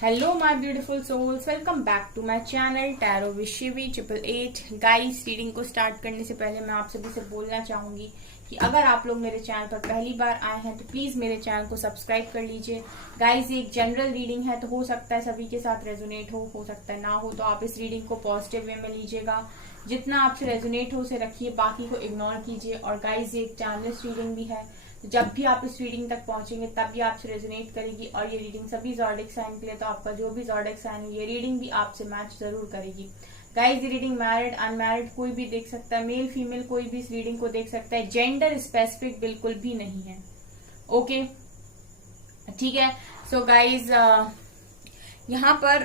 Hello my beautiful souls, welcome back to my channel tarot with Shivi 888। Guys, reading को start करने से पहले मैं आप सभी से बोलना चाहूंगी कि अगर आप लोग मेरे चैनल पर पहली बार आए हैं तो प्लीज मेरे चैनल को सब्सक्राइब कर लीजिए। गाइस, ये एक जनरल रीडिंग है तो हो सकता है सभी के साथ रेजोनेट हो सकता है ना हो, तो आप इस रीडिंग को पॉजिटिव वे में लीजिएगा। जितना आपसे रेजोनेट हो उसे रखिए, बाकी को इग्नोर कीजिए। और गाइस, ये एक चैनलेस रीडिंग भी है, तो जब भी आप इस रीडिंग तक पहुंचेंगे तब भी आपसे रेजोनेट करेगी। और ये रीडिंग सभी ज़ोडिक साइन के लिए, तो आपका जो भी ज़ोडिक साइन है ये रीडिंग भी आपसे मैच जरूर करेगी। गाइस, ये रीडिंग मैरिड अनमैरिड कोई भी देख सकता है, मेल फीमेल कोई भी इस रीडिंग को देख सकता है, जेंडर स्पेसिफिक बिल्कुल भी नहीं है। ओके, ठीक है। सो गाइज, यहाँ पर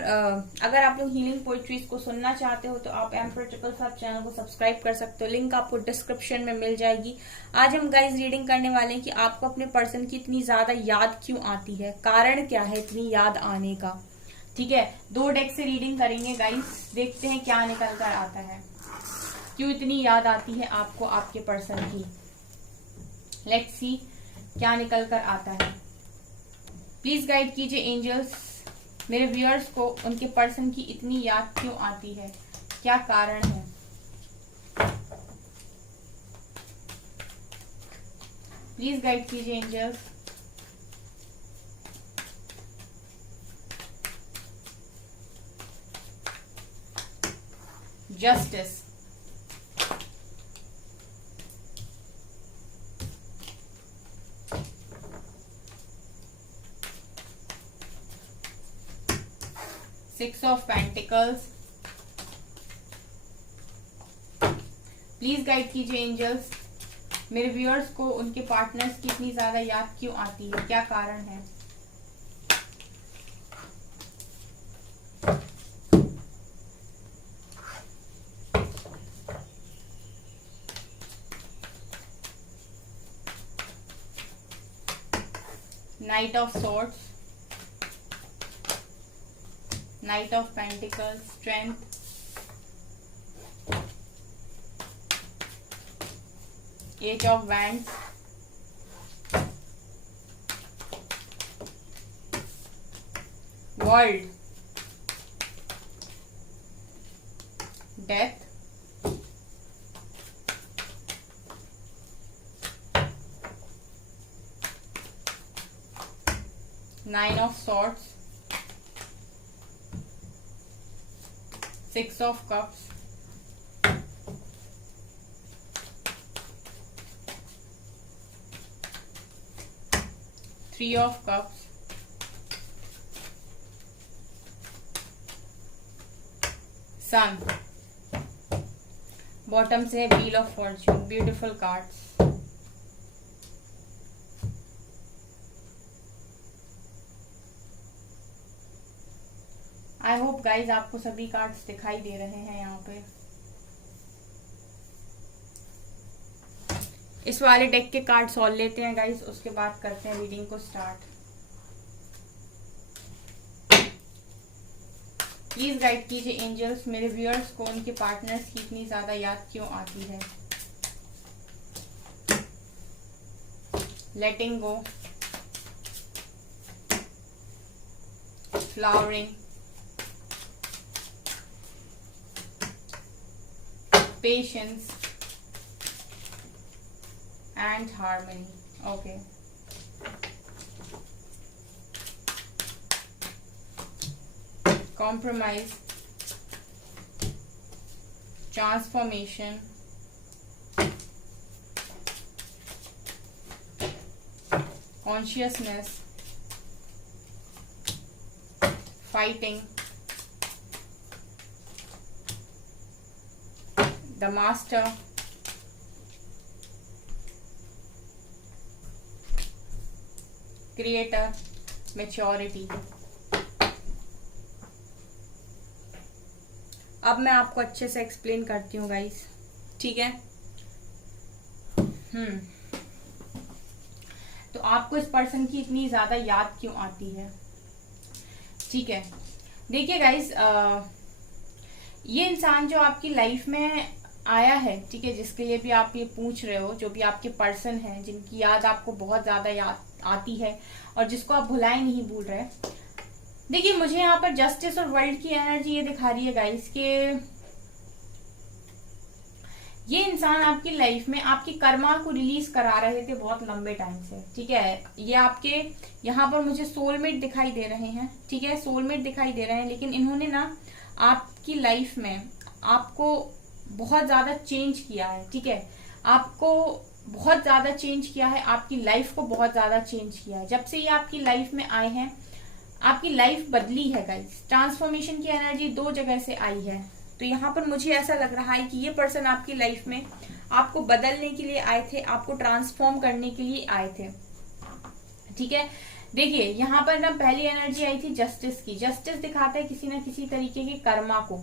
अगर आप लोग हीलिंग पोइट्रीज को सुनना चाहते हो तो आप एम्पर 555 चैनल को सब्सक्राइब कर सकते हो, लिंक आपको डिस्क्रिप्शन में मिल जाएगी। आज हम गाइज रीडिंग करने वाले हैं कि आपको अपने पर्सन की इतनी ज्यादा याद क्यों आती है, कारण क्या है इतनी याद आने का। ठीक है, 2 डेक से रीडिंग करेंगे गाइज, देखते हैं क्या निकल कर आता है, क्यों इतनी याद आती है आपको आपके पर्सन की। लेट्स सी क्या निकल कर आता है। प्लीज गाइड कीजिए एंजल्स, मेरे व्यूअर्स को उनके पर्सन की इतनी याद क्यों आती है, क्या कारण है। प्लीज गाइड कीजिए angels. Justice, Six of Pentacles, please guide कीजिए एंजल्स, मेरे व्यूअर्स को उनके पार्टनर्स की इतनी ज्यादा याद क्यों आती है, क्या कारण है। Night of swords, Knight of Pentacles, Strength, Eight of Wands, World, Death, Nine of Swords, Six of Cups, Three of Cups, Sun, bottom से wheel of fortune. Beautiful cards. I hope guys आपको सभी cards दिखाई दे रहे हैं यहाँ पे। इस वाले डेक के कार्ड सॉल्व लेते हैं गाइज, उसके बाद करते हैं रीडिंग को स्टार्ट। प्लीज गाइड कीजिए एंजल्स, मेरे व्यूअर्स को उनके पार्टनर्स की इतनी ज्यादा याद क्यों आती है। Letting go, flowering, patience and harmony. Okay, compromise, transformation, consciousness, fighting, the master, creator, maturity. अब मैं आपको अच्छे से एक्सप्लेन करती हूँ गाइस, ठीक है। तो आपको इस पर्सन की इतनी ज्यादा याद क्यों आती है, ठीक है। देखिए गाइस, ये इंसान जो आपकी लाइफ में आया है, ठीक है, जिसके लिए भी आप ये पूछ रहे हो, जो भी आपके पर्सन हैं जिनकी याद आपको बहुत ज्यादा याद आती है और जिसको आप भुलाए नहीं भूल रहे, देखिए मुझे यहाँ पर जस्टिस और वर्ल्ड की एनर्जी ये दिखा रही है गाइस के ये इंसान आपकी लाइफ में आपकी कर्मा को रिलीज करा रहे थे बहुत लंबे टाइम से, ठीक है। ये आपके यहाँ पर मुझे सोलमेट दिखाई दे रहे हैं, ठीक है, सोलमेट दिखाई दे रहे हैं, लेकिन इन्होंने ना आपकी लाइफ में आपको बहुत ज्यादा चेंज किया है, ठीक है, आपको बहुत ज्यादा चेंज किया है, आपकी लाइफ को बहुत ज्यादा चेंज किया है। जब से ये आपकी लाइफ में आए हैं आपकी लाइफ बदली है गाइस। ट्रांसफॉर्मेशन की एनर्जी दो जगह से आई है, तो यहाँ पर मुझे ऐसा लग रहा है कि ये पर्सन आपकी लाइफ में आपको बदलने के लिए आए थे, आपको ट्रांसफॉर्म करने के लिए आए थे, ठीक है। देखिए यहाँ पर ना पहली एनर्जी आई थी जस्टिस की। जस्टिस दिखाता है किसी ना किसी तरीके के कर्मा को,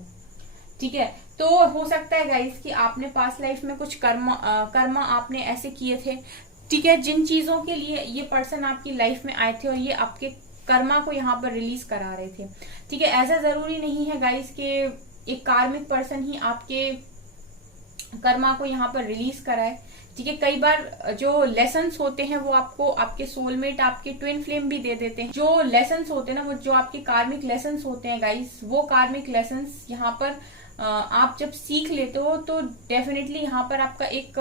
ठीक है। तो हो सकता है गाइस कि आपने पास्ट लाइफ में कुछ कर्मा आपने ऐसे किए थे, ठीक है, जिन चीजों के लिए ये पर्सन आपकी लाइफ में आए थे और ये आपके कर्मा को यहाँ पर रिलीज करा रहे थे, ठीक है। ऐसा जरूरी नहीं है गाइस कि एक कार्मिक पर्सन ही आपके कर्मा को यहाँ पर रिलीज कराए, ठीक है। कई बार जो लेसन्स होते हैं वो आपको आपके सोलमेट आपके ट्विन फ्लेम भी दे देते हैं। जो लेसन्स होते हैं ना वो जो आपके कार्मिक लेसन्स होते हैं गाइस, वो कार्मिक लेसन्स यहाँ पर आप जब सीख लेते हो तो डेफिनेटली यहाँ पर आपका एक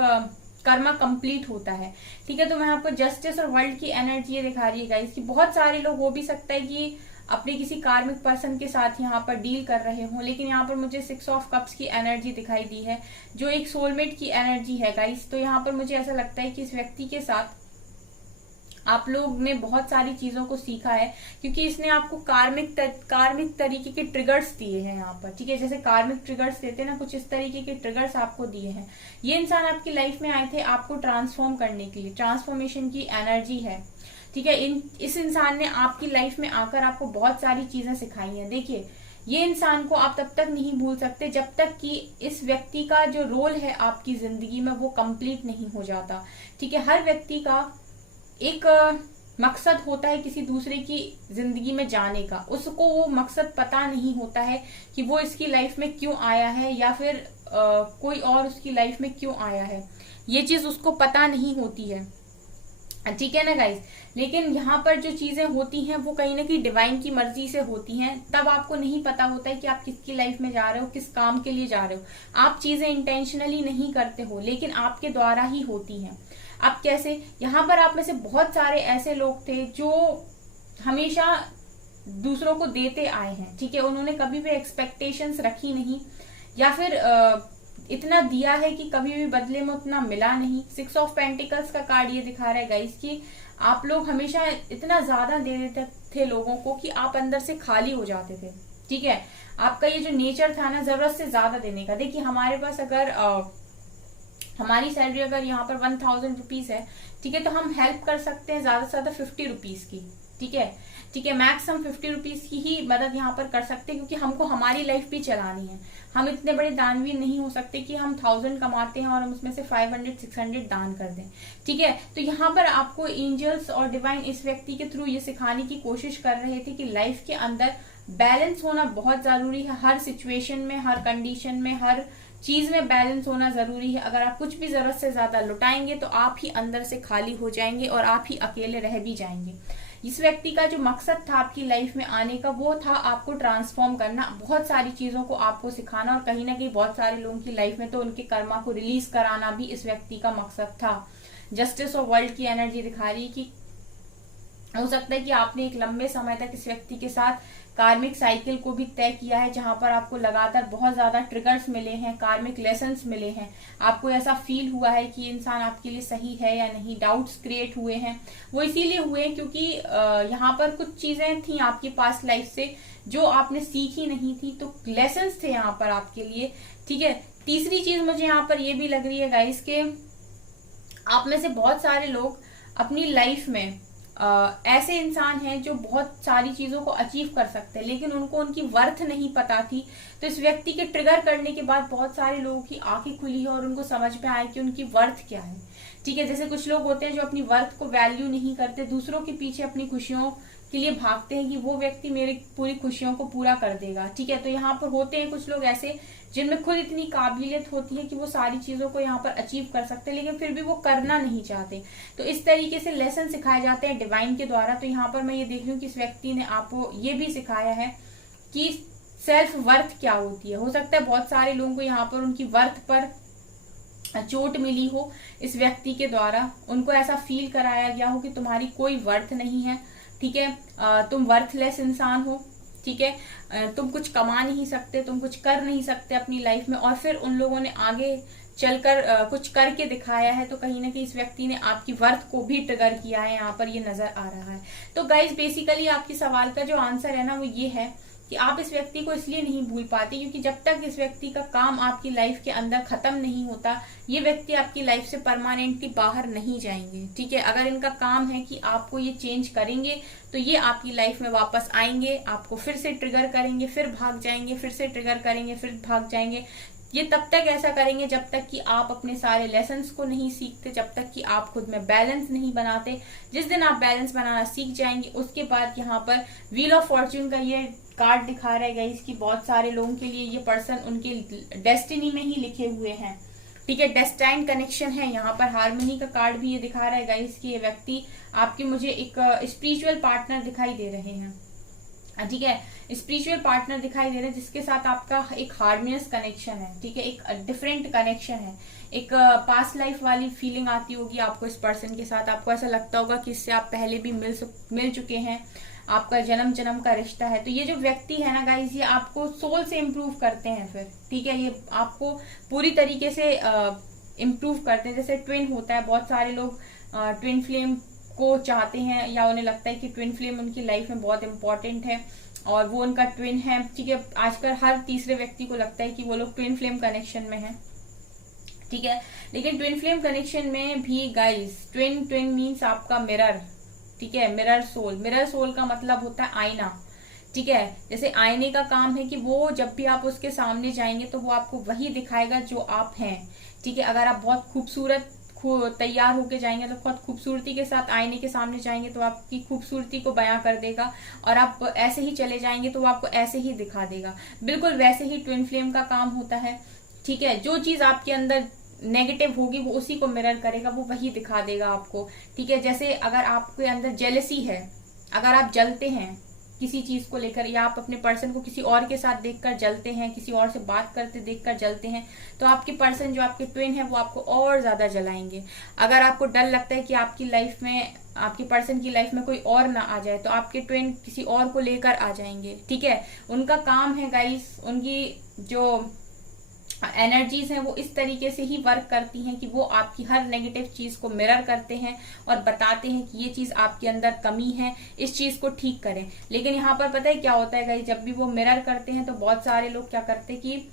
कर्मा कंप्लीट होता है, ठीक है। तो मैं आपको जस्टिस और वर्ल्ड की एनर्जी ये दिखा रही है गाइस कि बहुत सारे लोग हो भी सकता है कि अपने किसी कार्मिक पर्सन के साथ यहाँ पर डील कर रहे हों, लेकिन यहाँ पर मुझे 6 ऑफ कप्स की एनर्जी दिखाई दी है जो एक सोलमेट की एनर्जी है गाइस। तो यहाँ पर मुझे ऐसा लगता है कि इस व्यक्ति के साथ आप लोग ने बहुत सारी चीजों को सीखा है, क्योंकि इसने आपको कार्मिक तरीके के ट्रिगर्स दिए हैं यहाँ पर, ठीक है। जैसे कार्मिक ट्रिगर्स देते हैं ना, कुछ इस तरीके के ट्रिगर्स आपको दिए हैं। ये इंसान आपकी लाइफ में आए थे आपको ट्रांसफॉर्म करने के लिए, ट्रांसफॉर्मेशन की एनर्जी है, ठीक है। इस इंसान ने आपकी लाइफ में आकर आपको बहुत सारी चीजें सिखाई हैं। देखिए ये इंसान को आप तब तक नहीं भूल सकते जब तक कि इस व्यक्ति का जो रोल है आपकी जिंदगी में वो कंप्लीट नहीं हो जाता, ठीक है। हर व्यक्ति का एक मकसद होता है किसी दूसरे की जिंदगी में जाने का, उसको वो मकसद पता नहीं होता है कि वो इसकी लाइफ में क्यों आया है या फिर कोई और उसकी लाइफ में क्यों आया है, ये चीज उसको पता नहीं होती है, ठीक है ना गाइस। लेकिन यहाँ पर जो चीजें होती हैं वो कहीं ना कहीं डिवाइन की मर्जी से होती हैं। तब आपको नहीं पता होता है कि आप किसकी लाइफ में जा रहे हो, किस काम के लिए जा रहे हो। आप चीजें इंटेंशनली नहीं करते हो, लेकिन आपके द्वारा ही होती हैं। अब कैसे, यहाँ पर आप में से बहुत सारे ऐसे लोग थे जो हमेशा दूसरों को देते आए हैं, ठीक है। उन्होंने कभी भी एक्सपेक्टेशंस रखी नहीं, या फिर इतना दिया है कि कभी भी बदले में उतना मिला नहीं। 6 ऑफ पेंटिकल्स का कार्ड ये दिखा रहा है गाइस कि आप लोग हमेशा इतना ज्यादा दे देते थे लोगों को कि आप अंदर से खाली हो जाते थे, ठीक है। आपका ये जो नेचर था ना जरूरत से ज्यादा देने का। देखिए हमारे पास अगर हमारी सैलरी अगर यहाँ पर 1000 रुपीज है, ठीक है, तो हम हेल्प कर सकते हैं ज्यादा से ज्यादा 50 रुपीज की, ठीक है, ठीक है। मैक्स हम 50 रुपीज की ही मदद यहाँ पर कर सकते हैं, क्योंकि हमको हमारी लाइफ भी चलानी है। हम इतने बड़े दानवीर नहीं हो सकते कि हम 1000 कमाते हैं और हम उसमें से 500-600 दान कर दें, ठीक है। तो यहाँ पर आपको एंजल्स और डिवाइन इस व्यक्ति के थ्रू ये सिखाने की कोशिश कर रहे थे कि लाइफ के अंदर बैलेंस होना बहुत जरूरी है। हर सिचुएशन में, हर कंडीशन में, हर चीज में बैलेंस होना जरूरी है। अगर आप कुछ भी जरूरत से ज्यादा लुटाएंगे तो आप ही अंदर से खाली हो जाएंगे और आप ही अकेले रह भी जाएंगे। इस व्यक्ति का जो मकसद था आपकी लाइफ में आने का वो था आपको ट्रांसफॉर्म करना, बहुत सारी चीजों को आपको सिखाना, और कहीं ना कहीं बहुत सारे लोगों की लाइफ में तो उनके कर्मा को रिलीज कराना भी इस व्यक्ति का मकसद था। जस्टिस और वर्ल्ड की एनर्जी दिखा रही है कि हो सकता है कि आपने एक लंबे समय तक इस व्यक्ति के साथ कार्मिक साइकिल को भी तय किया है, जहां पर आपको लगातार बहुत ज्यादा ट्रिगर्स मिले हैं, कार्मिक लेसन्स मिले हैं। आपको ऐसा फील हुआ है कि इंसान आपके लिए सही है या नहीं, डाउट्स क्रिएट हुए हैं। वो इसीलिए हुए क्योंकि यहाँ पर कुछ चीजें थी आपकी पास्ट लाइफ से जो आपने सीखी नहीं थी, तो लेसन्स थे यहाँ पर आपके लिए, ठीक है। तीसरी चीज मुझे यहाँ पर ये भी लग रही है गाइस के आप में से बहुत सारे लोग अपनी लाइफ में ऐसे इंसान हैं जो बहुत सारी चीजों को अचीव कर सकते हैं, लेकिन उनको उनकी वर्थ नहीं पता थी। तो इस व्यक्ति के ट्रिगर करने के बाद बहुत सारे लोगों की आंखें खुली है और उनको समझ में आया कि उनकी वर्थ क्या है, ठीक है। जैसे कुछ लोग होते हैं जो अपनी वर्थ को वैल्यू नहीं करते, दूसरों के पीछे अपनी खुशियों के लिए भागते हैं कि वो व्यक्ति मेरी पूरी खुशियों को पूरा कर देगा। ठीक है, तो यहाँ पर होते हैं कुछ लोग ऐसे जिनमें खुद इतनी काबिलियत होती है कि वो सारी चीजों को यहाँ पर अचीव कर सकते हैं, लेकिन फिर भी वो करना नहीं चाहते। तो इस तरीके से लेसन सिखाए जाते हैं डिवाइन के द्वारा। तो यहाँ पर मैं ये देख रही हूँ कि इस व्यक्ति ने आपको ये भी सिखाया है कि सेल्फ वर्थ क्या होती है। हो सकता है बहुत सारे लोगों को यहाँ पर उनकी वर्थ पर चोट मिली हो इस व्यक्ति के द्वारा, उनको ऐसा फील कराया गया हो कि तुम्हारी कोई वर्थ नहीं है। ठीक है, तुम वर्थलेस इंसान हो। ठीक है, तुम कुछ कमा नहीं सकते, तुम कुछ कर नहीं सकते अपनी लाइफ में, और फिर उन लोगों ने आगे चलकर कुछ करके दिखाया है। तो कहीं ना कहीं इस व्यक्ति ने आपकी वर्थ को भी ट्रिगर किया है, यहाँ पर ये नजर आ रहा है। तो गाइज बेसिकली आपके सवाल का जो आंसर है ना वो ये है कि आप इस व्यक्ति को इसलिए नहीं भूल पाते क्योंकि जब तक इस व्यक्ति का काम आपकी लाइफ के अंदर खत्म नहीं होता, ये व्यक्ति आपकी लाइफ से परमानेंटली बाहर नहीं जाएंगे। ठीक है, अगर इनका काम है कि आपको ये चेंज करेंगे तो ये आपकी लाइफ में वापस आएंगे, आपको फिर से ट्रिगर करेंगे, फिर भाग जाएंगे, फिर से ट्रिगर करेंगे, फिर भाग जाएंगे। ये तब तक ऐसा करेंगे जब तक कि आप अपने सारे लेसन्स को नहीं सीखते, जब तक कि आप खुद में बैलेंस नहीं बनाते। जिस दिन आप बैलेंस बनाना सीख जाएंगे उसके बाद यहाँ पर व्हील ऑफ फॉर्च्यून का ये कार्ड दिखा रहा है गाइस कि बहुत सारे लोगों के लिए ये पर्सन उनके डेस्टिनी में ही लिखे हुए हैं। ठीक है, डेस्टाइन्ड कनेक्शन है। यहाँ पर हार्मनी का कार्ड भी ये दिखा रहा है गाइस कि ये व्यक्ति आपके मुझे एक स्पिरिचुअल पार्टनर दिखाई दे रहे हैं। ठीक है, स्पिरिचुअल पार्टनर दिखाई दे रहे हैं जिसके साथ आपका एक हार्मोनियस कनेक्शन है। ठीक है, एक डिफरेंट कनेक्शन है, एक पास्ट लाइफ वाली फीलिंग आती होगी आपको इस पर्सन के साथ। आपको ऐसा लगता होगा कि इससे आप पहले भी मिल चुके हैं, आपका जन्म जन्म का रिश्ता है। तो ये जो व्यक्ति है ना गाइस, ये आपको सोल से इम्प्रूव करते हैं फिर। ठीक है, ये आपको पूरी तरीके से इम्प्रूव करते हैं। जैसे ट्विन होता है, बहुत सारे लोग ट्विन फ्लेम को चाहते हैं या उन्हें लगता है कि ट्विन फ्लेम उनकी लाइफ में बहुत इंपॉर्टेंट है और वो उनका ट्विन है। ठीक है, आजकल हर तीसरे व्यक्ति को लगता है कि वो लोग ट्विन फ्लेम कनेक्शन में है। ठीक है, लेकिन ट्विन फ्लेम कनेक्शन में भी गाइस ट्विन मीन्स आपका मिरर। ठीक है, मिरर सोल का मतलब होता है आईना। ठीक है, जैसे आईने का काम है कि वो जब भी आप उसके सामने जाएंगे तो वो आपको वही दिखाएगा जो आप हैं। ठीक है, अगर आप बहुत खूबसूरत तैयार होके जाएंगे तो बहुत खूबसूरती के साथ आईने के सामने जाएंगे तो आपकी खूबसूरती को बयां कर देगा, और आप ऐसे ही चले जाएंगे तो वो आपको ऐसे ही दिखा देगा। बिल्कुल वैसे ही ट्विन फ्लेम का काम होता है। ठीक है, जो चीज आपके अंदर नेगेटिव होगी वो उसी को मिरर करेगा, वो वही दिखा देगा आपको। ठीक है, जैसे अगर आपके अंदर जेलसी है, अगर आप जलते हैं किसी चीज को लेकर, या आप अपने पर्सन को किसी और के साथ देखकर जलते हैं, किसी और से बात करते देखकर जलते हैं, तो आपके पर्सन जो आपके ट्विन है वो आपको और ज्यादा जलाएंगे। अगर आपको डर लगता है कि आपकी लाइफ में, आपके पर्सन की लाइफ में कोई और ना आ जाए, तो आपके ट्विन किसी और को लेकर आ जाएंगे। ठीक है, उनका काम है गाइस, उनकी जो एनर्जीज हैं वो इस तरीके से ही वर्क करती हैं कि वो आपकी हर नेगेटिव चीज को मिरर करते हैं और बताते हैं कि ये चीज आपके अंदर कमी है, इस चीज को ठीक करें। लेकिन यहाँ पर पता है क्या होता है गाइस, जब भी वो मिरर करते हैं तो बहुत सारे लोग क्या करते हैं कि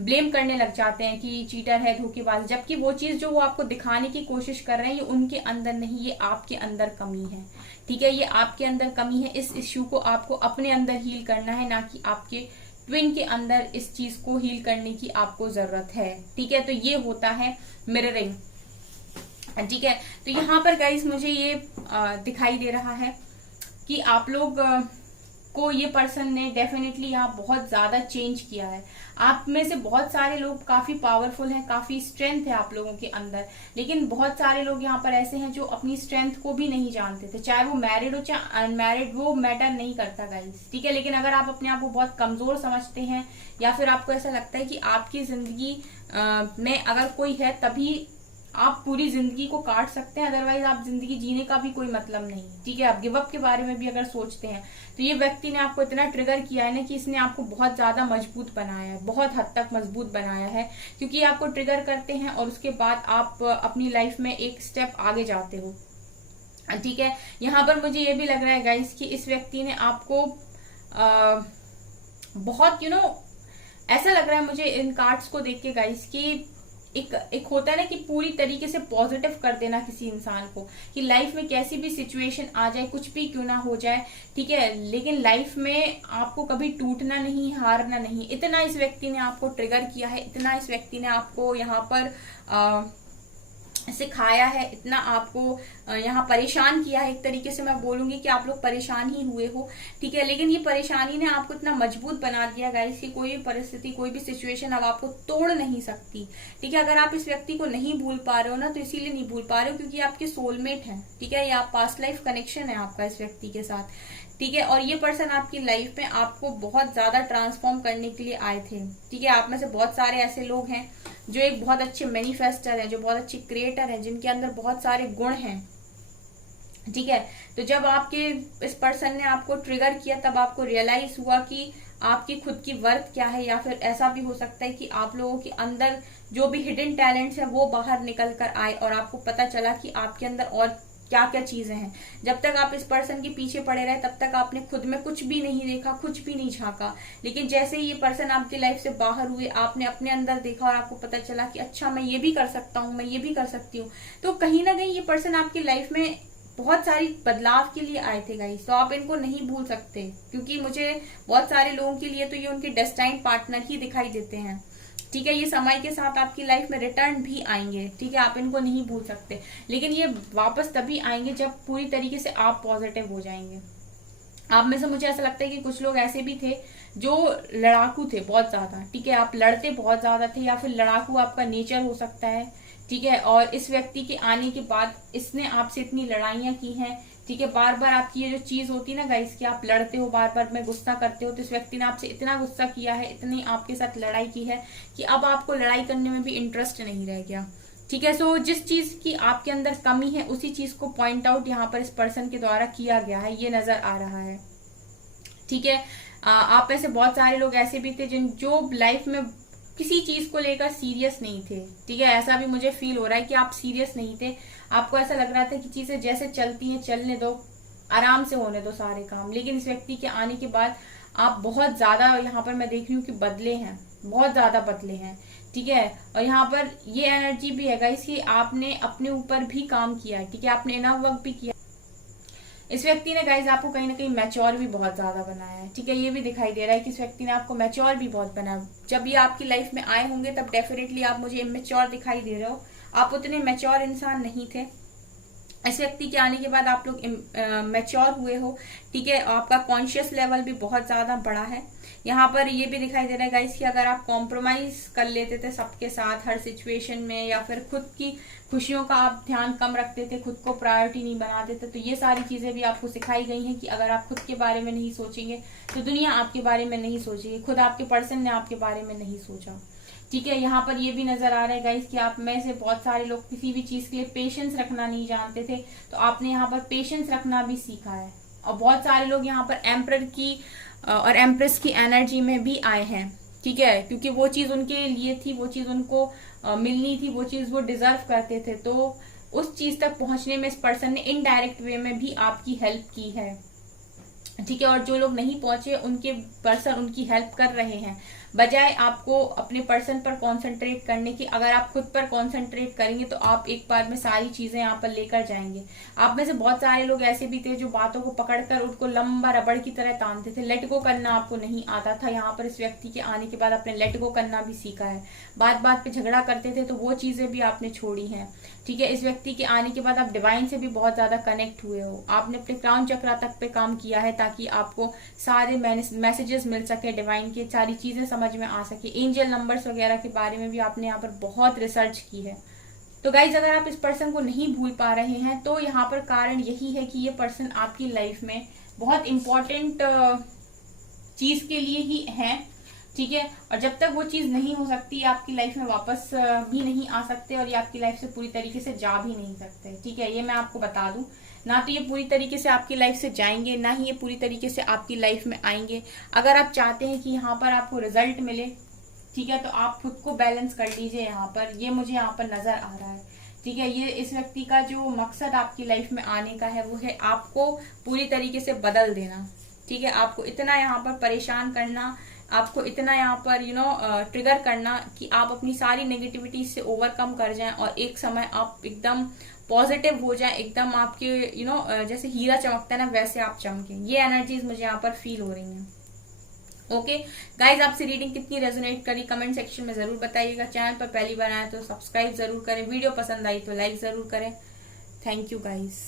ब्लेम करने लग जाते हैं कि चीटर है, धोखेबाज, जबकि वो चीज जो वो आपको दिखाने की कोशिश कर रहे हैं ये उनके अंदर नहीं, ये आपके अंदर कमी है। ठीक है, ये आपके अंदर कमी है। इस इश्यू को आपको अपने अंदर हील करना है, ना कि आपके ट्विन के अंदर इस चीज को हील करने की आपको जरूरत है। ठीक है, तो ये होता है मिररिंग। ठीक है, तो यहाँ पर गाइस मुझे ये दिखाई दे रहा है कि आप लोग को ये पर्सन ने डेफिनेटली यहाँ बहुत ज्यादा चेंज किया है। आप में से बहुत सारे लोग काफी पावरफुल हैं, काफी स्ट्रेंथ है आप लोगों के अंदर, लेकिन बहुत सारे लोग यहाँ पर ऐसे हैं जो अपनी स्ट्रेंथ को भी नहीं जानते थे। चाहे वो मैरिड हो चाहे अनमैरिड, वो मैटर नहीं करता गाइस। ठीक है, लेकिन अगर आप अपने आप को बहुत कमजोर समझते हैं या फिर आपको ऐसा लगता है कि आपकी जिंदगी में अगर कोई है तभी आप पूरी जिंदगी को काट सकते हैं, अदरवाइज आप जिंदगी जीने का भी कोई मतलब नहीं। ठीक है, आप गिव अप के बारे में भी अगर सोचते हैं तो ये व्यक्ति ने आपको इतना ट्रिगर किया है ना कि इसने आपको बहुत ज्यादा मजबूत बनाया है, बहुत हद तक मजबूत बनाया है, क्योंकि आपको ट्रिगर करते हैं और उसके बाद आप अपनी लाइफ में एक स्टेप आगे जाते हो। ठीक है, यहाँ पर मुझे ये भी लग रहा है गाइस कि इस व्यक्ति ने आपको बहुत ऐसा लग रहा है मुझे इन कार्ड्स को देख के गाइस कि एक होता है ना कि पूरी तरीके से पॉजिटिव कर देना किसी इंसान को, कि लाइफ में कैसी भी सिचुएशन आ जाए, कुछ भी क्यों ना हो जाए, ठीक है, लेकिन लाइफ में आपको कभी टूटना नहीं, हारना नहीं। इतना इस व्यक्ति ने आपको ट्रिगर किया है, इतना इस व्यक्ति ने आपको यहाँ पर सिखाया है, इतना आपको यहाँ परेशान किया है, एक तरीके से मैं बोलूंगी कि आप लोग परेशान ही हुए हो, ठीक है। लेकिन ये परेशानी ने आपको इतना मजबूत बना दिया गाइस कि कोई भी परिस्थिति, कोई भी सिचुएशन अब आपको तोड़ नहीं सकती, ठीक है। अगर आप इस व्यक्ति को नहीं भूल पा रहे हो ना, तो इसीलिए नहीं भूल पा रहे हो क्योंकि आपके सोलमेट है, ठीक है। ये आप पास्ट लाइफ कनेक्शन है आपका इस व्यक्ति के साथ, ठीक है। और ये पर्सन आपकी लाइफ में आपको बहुत ज्यादा ट्रांसफॉर्म करने के लिए आए थे, ठीक है। आप में से बहुत सारे ऐसे लोग हैं जो एक बहुत अच्छे मैनिफेस्टर हैं, जो बहुत अच्छे क्रिएटर हैं, जिनके अंदर बहुत सारे गुण हैं, ठीक है। तो जब आपके इस पर्सन ने आपको ट्रिगर किया, तब आपको रियलाइज हुआ कि आपकी खुद की वर्थ क्या है, या फिर ऐसा भी हो सकता है कि आप लोगों के अंदर जो भी हिडन टैलेंट्स है वो बाहर निकल कर आए और आपको पता चला कि आपके अंदर और क्या क्या चीजें हैं। जब तक आप इस पर्सन के पीछे पड़े रहे तब तक आपने खुद में कुछ भी नहीं देखा, कुछ भी नहीं झांका। लेकिन जैसे ही ये पर्सन आपकी लाइफ से बाहर हुए, आपने अपने अंदर देखा और आपको पता चला कि अच्छा मैं ये भी कर सकता हूँ, मैं ये भी कर सकती हूँ, तो कहीं ना कहीं ये पर्सन आपकी लाइफ में बहुत सारी बदलाव के लिए आए थे गाइस। तो आप इनको नहीं भूल सकते, क्योंकि मुझे बहुत सारे लोगों के लिए तो ये उनके डेस्टाइन्ड पार्टनर ही दिखाई देते हैं, ठीक है। ये समय के साथ आपकी लाइफ में रिटर्न भी आएंगे, ठीक है। आप इनको नहीं भूल सकते, लेकिन ये वापस तभी आएंगे जब पूरी तरीके से आप पॉजिटिव हो जाएंगे। आप में से मुझे ऐसा लगता है कि कुछ लोग ऐसे भी थे जो लड़ाकू थे बहुत ज्यादा, ठीक है। आप लड़ते बहुत ज्यादा थे, या फिर लड़ाकू आपका नेचर हो सकता है, ठीक है। और इस व्यक्ति के आने के बाद इसने आपसे इतनी लड़ाइयां की हैं, ठीक है। बार बार आपकी ये जो चीज होती है ना गाइस कि आप लड़ते हो, बार बार में गुस्सा करते हो, तो इस व्यक्ति ने आपसे इतना गुस्सा किया है, इतनी आपके साथ लड़ाई की है कि अब आपको लड़ाई करने में भी इंटरेस्ट नहीं रह गया, ठीक है। सो जिस चीज की आपके अंदर कमी है उसी चीज को पॉइंट आउट यहाँ पर इस पर्सन के द्वारा किया गया है, ये नजर आ रहा है, ठीक है। आप में से बहुत सारे लोग ऐसे भी थे जो लाइफ में किसी चीज को लेकर सीरियस नहीं थे, ठीक है। ऐसा भी मुझे फील हो रहा है कि आप सीरियस नहीं थे। आपको ऐसा लग रहा था कि चीजें जैसे चलती हैं चलने दो, आराम से होने दो सारे काम। लेकिन इस व्यक्ति के आने के बाद आप बहुत ज्यादा, यहाँ पर मैं देख रही हूँ कि बदले हैं, बहुत ज्यादा बदले हैं, ठीक है। और यहाँ पर ये एनर्जी भी है गाइस कि आपने अपने ऊपर भी काम किया है, ठीक है। आपने इनफ वर्क भी किया। इस व्यक्ति ने गाइज आपको कहीं ना कहीं मैच्योर भी बहुत ज्यादा बनाया है, ठीक है। ये भी दिखाई दे रहा है कि इस व्यक्ति ने आपको मैच्योर भी बहुत बनाया। जब ये आपकी लाइफ में आए होंगे तब डेफिनेटली आप मुझे इमेच्योर दिखाई दे रहे हो, आप उतने मैच्योर इंसान नहीं थे। इस व्यक्ति के आने के बाद आप लोग मैच्योर हुए हो, ठीक है। आपका कॉन्शियस लेवल भी बहुत ज्यादा बड़ा है। यहाँ पर ये भी दिखाई दे रहा है गाइस कि अगर आप कॉम्प्रोमाइज कर लेते थे सबके साथ हर सिचुएशन में, या फिर खुद की खुशियों का आप ध्यान कम रखते थे, खुद को प्रायोरिटी नहीं बनाते थे, तो ये सारी चीजें भी आपको सिखाई गई हैं कि अगर आप खुद के बारे में नहीं सोचेंगे तो दुनिया आपके बारे में नहीं सोचेगी, खुद आपके पर्सन ने आपके बारे में नहीं सोचा, ठीक है। यहाँ पर ये भी नजर आ रहा है गाइस कि आप में से बहुत सारे लोग किसी भी चीज के लिए पेशेंस रखना नहीं जानते थे, तो आपने यहाँ पर पेशेंस रखना भी सीखा है। और बहुत सारे लोग यहाँ पर एम्परर की और एम्प्रेस की एनर्जी में भी आए हैं, ठीक है, क्योंकि वो चीज उनके लिए थी, वो चीज उनको मिलनी थी, वो चीज वो डिजर्व करते थे। तो उस चीज तक पहुंचने में इस पर्सन ने इनडायरेक्ट वे में भी आपकी हेल्प की है, ठीक है। और जो लोग नहीं पहुंचे उनके पर्सन उनकी हेल्प कर रहे हैं, बजाय आपको अपने पर्सन पर कंसंट्रेट करने की। अगर आप खुद पर कंसंट्रेट करेंगे तो आप एक बार में सारी चीजें यहाँ पर लेकर जाएंगे। आप में से बहुत सारे लोग ऐसे भी थे जो बातों को पकड़कर उनको लंबा रबड़ की तरह तानते थे, लेट गो करना आपको नहीं आता था। यहाँ पर इस व्यक्ति के आने के बाद आपने लेट गो करना भी सीखा है। बात बात पे झगड़ा करते थे तो वो चीजें भी आपने छोड़ी हैं, ठीक है। इस व्यक्ति के आने के बाद आप डिवाइन से भी बहुत ज्यादा कनेक्ट हुए हो। आपने अपने क्राउन चक्रा तक पे काम किया है ताकि आपको सारे मैसेजेस मिल सके डिवाइन के, सारी चीजें समझ में आ सके। एंजल नंबर्स वगैरह के बारे में भी आपने यहाँ पर बहुत रिसर्च की है। तो गाइज अगर आप इस पर्सन को नहीं भूल पा रहे हैं तो यहाँ पर कारण यही है कि ये पर्सन आपकी लाइफ में बहुत इंपॉर्टेंट चीज के लिए ही है, ठीक है। और जब तक वो चीज नहीं हो सकती आपकी लाइफ में वापस भी नहीं आ सकते और ये आपकी लाइफ से पूरी तरीके से जा भी नहीं सकते, ठीक है। ये मैं आपको बता दूं, ना तो ये पूरी तरीके से आपकी लाइफ से जाएंगे, ना ही ये पूरी तरीके से आपकी लाइफ में आएंगे। अगर आप चाहते हैं कि यहाँ पर आपको रिजल्ट मिले, ठीक है, तो आप खुद को बैलेंस कर लीजिए। यहाँ पर ये मुझे यहाँ पर नजर आ रहा है, ठीक है। ये इस व्यक्ति का जो मकसद आपकी लाइफ में आने का है वो है आपको पूरी तरीके से बदल देना, ठीक है। आपको इतना यहाँ पर परेशान करना, आपको इतना यहाँ पर ट्रिगर करना कि आप अपनी सारी नेगेटिविटी से ओवरकम कर जाएं और एक समय आप एकदम पॉजिटिव हो जाएं, एकदम आपके जैसे हीरा चमकता है ना वैसे आप चमकें। ये एनर्जीज मुझे यहाँ पर फील हो रही हैं। ओके गाइज, आपसे रीडिंग कितनी रेजोनेट करी कमेंट सेक्शन में जरूर बताइएगा। चैनल पर पहली बार आए तो सब्सक्राइब जरूर करें, वीडियो पसंद आई तो लाइक जरूर करें। Thank you guys.